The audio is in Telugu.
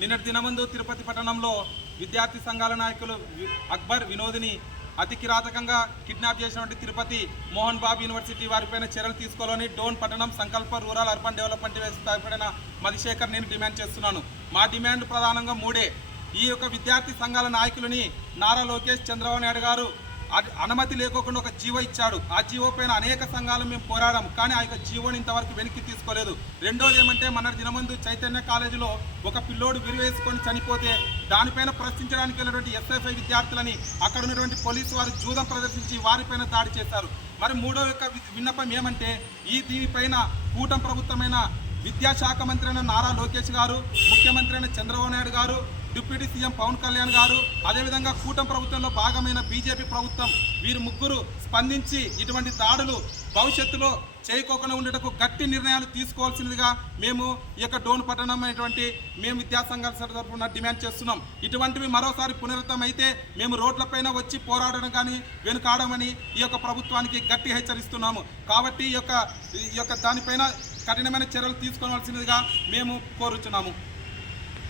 నిన్నటి దినమందు తిరుపతి పట్టణంలో విద్యార్థి సంఘాల నాయకులు అక్బర్ వినోదిని అతి కిరాతకంగా కిడ్నాప్ చేసినటువంటి తిరుపతి మోహన్ బాబు యూనివర్సిటీ వారిపైన చర్యలు తీసుకోవాలని డోన్ పట్టణం సంకల్ప రూరల్ అర్బన్ డెవలప్మెంట్ స్థాపన మధుశేఖర్ నేను డిమాండ్ చేస్తున్నాను. మా డిమాండ్ ప్రధానంగా మూడే. ఈ యొక్క విద్యార్థి సంఘాల నాయకులని నారా లోకేష్ చంద్రబాబు నాయుడు గారు అనుమతి లేకోకుండా ఒక జీవో ఇచ్చాడు. ఆ జీవో పైన అనేక సంఘాలు మేము పోరాడాం, కానీ ఆ యొక్క జీవోని ఇంతవరకు వెనక్కి తీసుకోలేదు. రెండోది ఏమంటే, మన దినమందు చైతన్య కాలేజీలో ఒక పిల్లోడు విరివేసుకొని చనిపోతే దానిపైన ప్రశ్నించడానికి వెళ్ళినటువంటి ఎస్ఎఫ్ఐ విద్యార్థులని అక్కడ ఉన్నటువంటి పోలీసు వారు జూదం ప్రదర్శించి వారిపైన దాడి చేశారు. మరి మూడో యొక్క విన్నపం ఏమంటే, దీనిపైన కూటమి ప్రభుత్వమైన విద్యాశాఖ మంత్రి అయిన నారా లోకేష్ గారు, ముఖ్యమంత్రి అయిన చంద్రబాబు నాయుడు గారు, డిప్యూటీ సీఎం పవన్ కళ్యాణ్ గారు, అదేవిధంగా కూటమి ప్రభుత్వంలో భాగమైన బీజేపీ ప్రభుత్వం వీరు ముగ్గురు స్పందించి ఇటువంటి దాడులు భవిష్యత్తులో చేయకోకుండా ఉండటకు గట్టి నిర్ణయాలు తీసుకోవాల్సిందిగా మేము ఈ యొక్క డోన్ పట్టణం అనేటువంటి మేము విద్యాసంఘాల తరఫున డిమాండ్ చేస్తున్నాం. ఇటువంటివి మరోసారి పునరుద్ధం అయితే మేము రోడ్లపైన వచ్చి పోరాడడం కానీ వెనుకాడమని ఈ యొక్క ప్రభుత్వానికి గట్టి హెచ్చరిస్తున్నాము. కాబట్టి ఈ యొక్క దానిపైన కఠినమైన చర్యలు తీసుకోవాల్సిందిగా మేము కోరుచున్నాము.